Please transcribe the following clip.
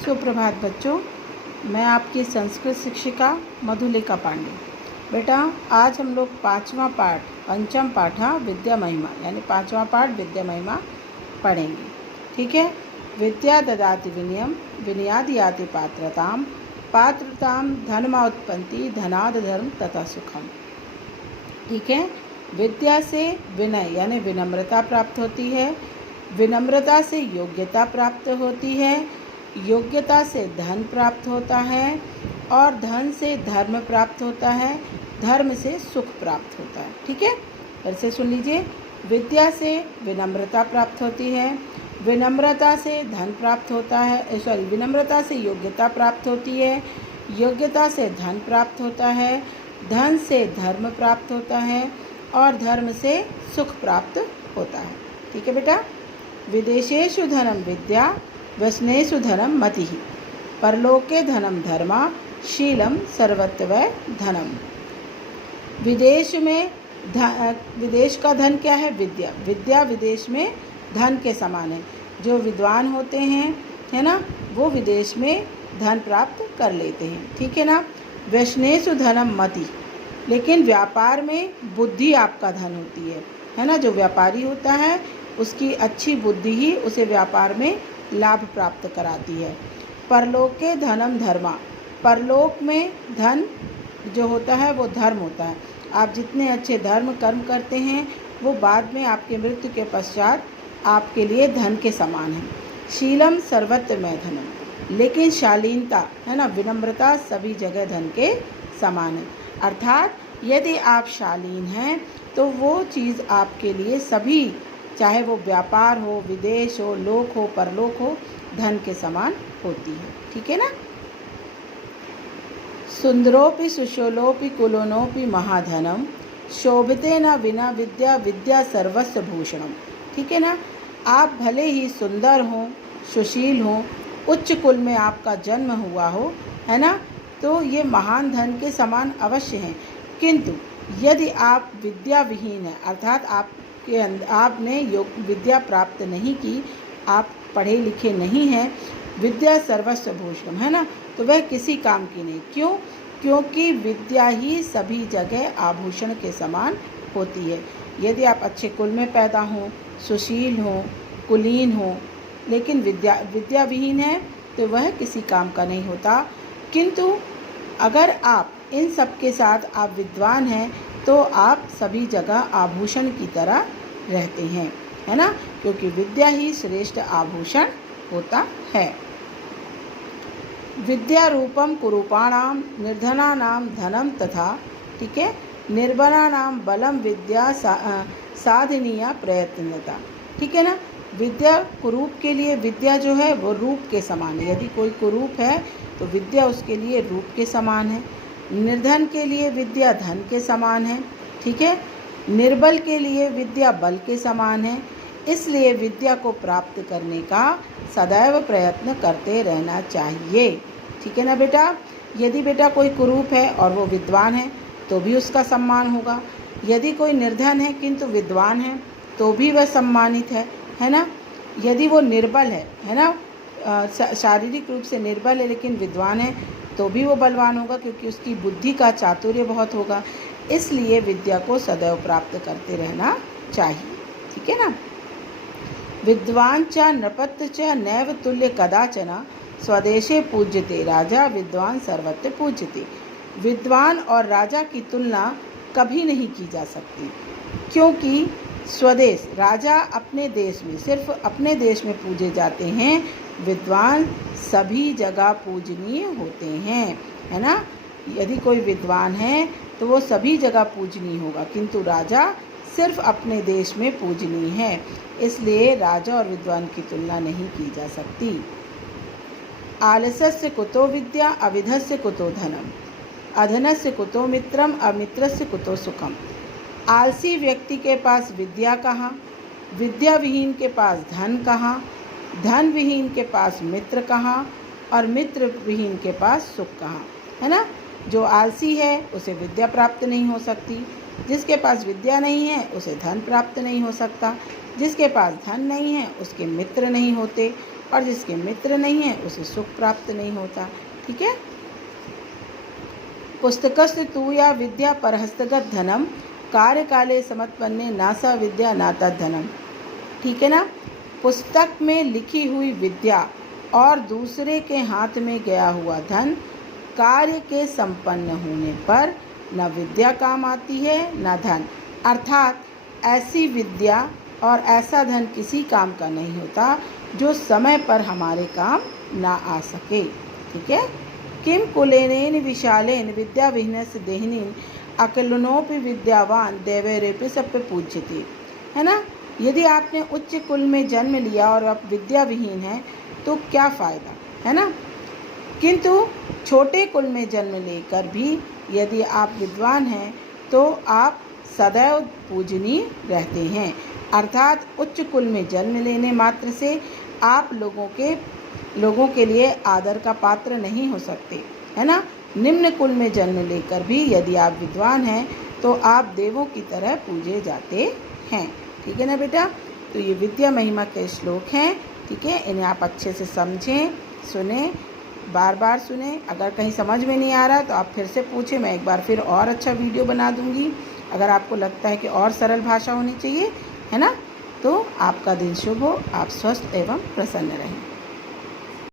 सुप्रभात बच्चों, मैं आपकी संस्कृत शिक्षिका मधुलिका पांडे। बेटा, आज हम लोग पंचम पाठ विद्या महिमा यानी पांचवा पाठ विद्या महिमा पढ़ेंगे। ठीक है। विद्या ददाति विनयम विनयाद याति पात्रताम पात्रताम धनमा उत्पत्ति धनाद धर्म तथा सुखम। ठीक है। विद्या से विनय यानी विनम्रता प्राप्त होती है, विनम्रता से योग्यता प्राप्त होती है, योग्यता से धन प्राप्त होता है और धन से धर्म प्राप्त होता है, धर्म से सुख प्राप्त होता है। ठीक है। फिर से सुन लीजिए। विद्या से विनम्रता प्राप्त होती है, विनम्रता से धन प्राप्त होता है, विनम्रता से योग्यता प्राप्त होती है, योग्यता से धन प्राप्त होता है, धन से धर्म प्राप्त होता है और धर्म से सुख प्राप्त होता है। ठीक है बेटा। विदेशेषु धनम विद्या व्यसनेषु धनम मतिः परलोके धनम धर्मा शीलम सर्वत्र धनम। विदेश का धन क्या है? विद्या। विद्या विदेश में धन के समान है। जो विद्वान होते हैं, है ना, वो विदेश में धन प्राप्त कर लेते हैं। ठीक है ना। व्यसनेषु धनम मति, लेकिन व्यापार में बुद्धि आपका धन होती है ना। जो व्यापारी होता है उसकी अच्छी बुद्धि ही उसे व्यापार में लाभ प्राप्त कराती है। परलोके धनम धर्मा, परलोक में धन जो होता है वो धर्म होता है। आप जितने अच्छे धर्म कर्म करते हैं वो बाद में आपके मृत्यु के पश्चात आपके लिए धन के समान है। शीलम सर्वत्र में धनम, लेकिन शालीनता है ना, विनम्रता सभी जगह धन के समान है। अर्थात यदि आप शालीन हैं तो वो चीज़ आपके लिए सभी, चाहे वो व्यापार हो, विदेश हो, लोक हो, परलोक हो, धन के समान होती है। ठीक है ना। सुंदरोपि सुशोलोपि कुलोनोपि महाधनम शोभिते न विना विद्या विद्या सर्वस्व भूषणम। ठीक है ना। आप भले ही सुंदर हों, सुशील हों, उच्च कुल में आपका जन्म हुआ हो, है ना, तो ये महान धन के समान अवश्य हैं। किंतु यदि आप विद्या विहीन हैं, अर्थात आपने विद्या प्राप्त नहीं की, आप पढ़े लिखे नहीं हैं, विद्या सर्वस्व भूषणम, है ना, तो वह किसी काम की नहीं। क्यों? क्योंकि विद्या ही सभी जगह आभूषण के समान होती है। यदि आप अच्छे कुल में पैदा हों, सुशील हों, कुलीन हों, लेकिन विद्या विहीन है तो वह किसी काम का नहीं होता। किंतु अगर आप इन सब के साथ आप विद्वान हैं तो आप सभी जगह आभूषण की तरह रहते हैं, है ना, क्योंकि विद्या ही श्रेष्ठ आभूषण होता है। विद्या रूपम कुरूपाणाम निर्धनानाम धनम तथा, ठीक है, निर्बलानाम बलम विद्या साधनीय प्रयत्नता। ठीक है ना। विद्या कुरूप के लिए विद्या जो है वो रूप के समान है। यदि कोई कुरूप है तो विद्या उसके लिए रूप के समान है। निर्धन के लिए विद्या धन के समान है। ठीक है। निर्बल के लिए विद्या बल के समान है। इसलिए विद्या को प्राप्त करने का सदैव प्रयत्न करते रहना चाहिए। ठीक है ना बेटा। यदि बेटा कोई कुरूप है और वो विद्वान है तो भी उसका सम्मान होगा। यदि कोई निर्धन है किंतु विद्वान है तो भी वह सम्मानित है ना। यदि वो निर्बल है ना, शारीरिक रूप से निर्बल है लेकिन विद्वान है तो भी वो बलवान होगा, क्योंकि उसकी बुद्धि का चातुर्य बहुत होगा। इसलिए विद्या को सदैव प्राप्त करते रहना चाहिए। ठीक है ना। विद्वान च नृपत च नैव तुल्य कदाचन स्वदेशे पूज्यते राजा विद्वान सर्वत्र पूज्यते। विद्वान और राजा की तुलना कभी नहीं की जा सकती, क्योंकि स्वदेश, राजा अपने देश में, सिर्फ अपने देश में पूजे जाते हैं, विद्वान सभी जगह पूजनीय होते हैं, है ना। यदि कोई विद्वान है तो वो सभी जगह पूजनीय होगा, किंतु राजा सिर्फ अपने देश में पूजनीय है। इसलिए राजा और विद्वान की तुलना नहीं की जा सकती। आलस्यस्य कुतो विद्या अविधस्य कुतो धनम अधनस्य कुतो मित्रम अमित्रस्य कुतो सुखम। आलसी व्यक्ति के पास विद्या कहाँ, विद्या विहीन के पास धन कहाँ, धन विहीन के पास मित्र कहाँ और मित्र विहीन के पास सुख कहाँ, है ना। जो आलसी है उसे विद्या प्राप्त नहीं हो सकती, जिसके पास विद्या नहीं है उसे धन प्राप्त नहीं हो सकता, जिसके पास धन नहीं है उसके मित्र नहीं होते और जिसके मित्र नहीं है उसे सुख प्राप्त नहीं होता। ठीक है। पुस्तकस्तु तु या विद्या परहस्तगत धनम कार्यकाले समत्पन्ने नासा विद्या नाता धनम। ठीक है ना। पुस्तक में लिखी हुई विद्या और दूसरे के हाथ में गया हुआ धन कार्य के संपन्न होने पर न विद्या काम आती है न धन, अर्थात ऐसी विद्या और ऐसा धन किसी काम का नहीं होता जो समय पर हमारे काम ना आ सके। ठीक है। किम कुलेनेन विशालेन विद्या विहीनस्य देहिनीन अकलनोपि विद्यावान देवैरेपि सप्य पूज्यते। है ना। यदि आपने उच्च कुल में जन्म लिया और आप विद्या विहीन हैं तो क्या फ़ायदा, है ना। किंतु छोटे कुल में जन्म लेकर भी यदि आप विद्वान हैं तो आप सदैव पूजनीय रहते हैं, अर्थात उच्च कुल में जन्म लेने मात्र से आप लोगों के लिए आदर का पात्र नहीं हो सकते, है ना। निम्न कुल में जन्म लेकर भी यदि आप विद्वान हैं तो आप देवों की तरह पूजे जाते हैं। ठीक है ना बेटा। तो ये विद्या महिमा के श्लोक हैं। ठीक है। इन्हें आप अच्छे से समझें, सुने, बार बार सुने। अगर कहीं समझ में नहीं आ रहा तो आप फिर से पूछें, मैं एक बार फिर और अच्छा वीडियो बना दूंगी। अगर आपको लगता है कि और सरल भाषा होनी चाहिए, है ना। तो आपका दिन शुभ हो, आप स्वस्थ एवं प्रसन्न रहें।